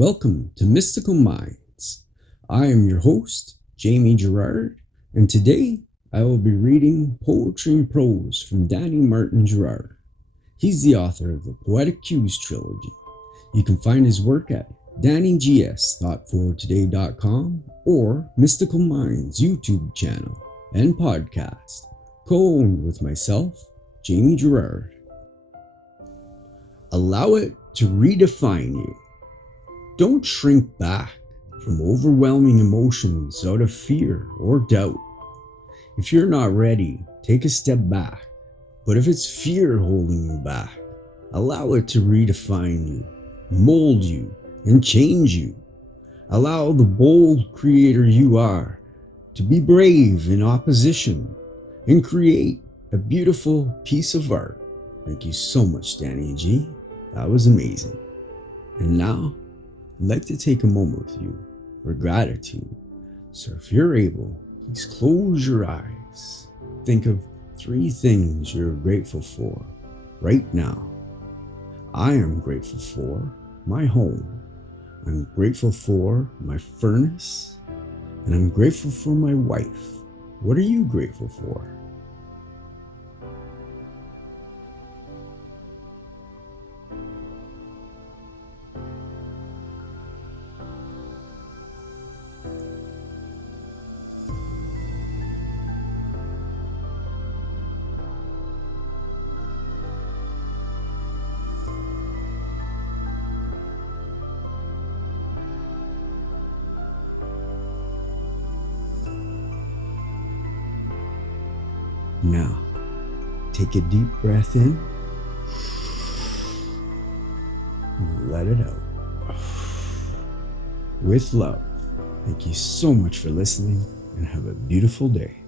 Welcome to Mystical Minds. I am your host, Jamie Girard, and today I will be reading Poetry and Prose from Danny Martin Girard. He's the author of the Poetic Cues trilogy. You can find his work at DannyGS.fortoday.com or Mystical Minds YouTube channel and podcast, co-owned with myself, Jamie Girard. Allow it to redefine you. Don't shrink back from overwhelming emotions out of fear or doubt. If you're not ready, take a step back. But if it's fear holding you back, allow it to redefine you, mold you, and change you. Allow the bold creator you are to be brave in opposition and create a beautiful piece of art. Thank you so much, Danny G. That was amazing. And now, I'd like to take a moment with you for gratitude. So if you're able, please close your eyes. Think of 3 things you're grateful for right now. I am grateful for my home. I'm grateful for my furnace. And I'm grateful for my wife. What are you grateful for? Now, take a deep breath in and let it out. With love, thank you so much for listening and have a beautiful day.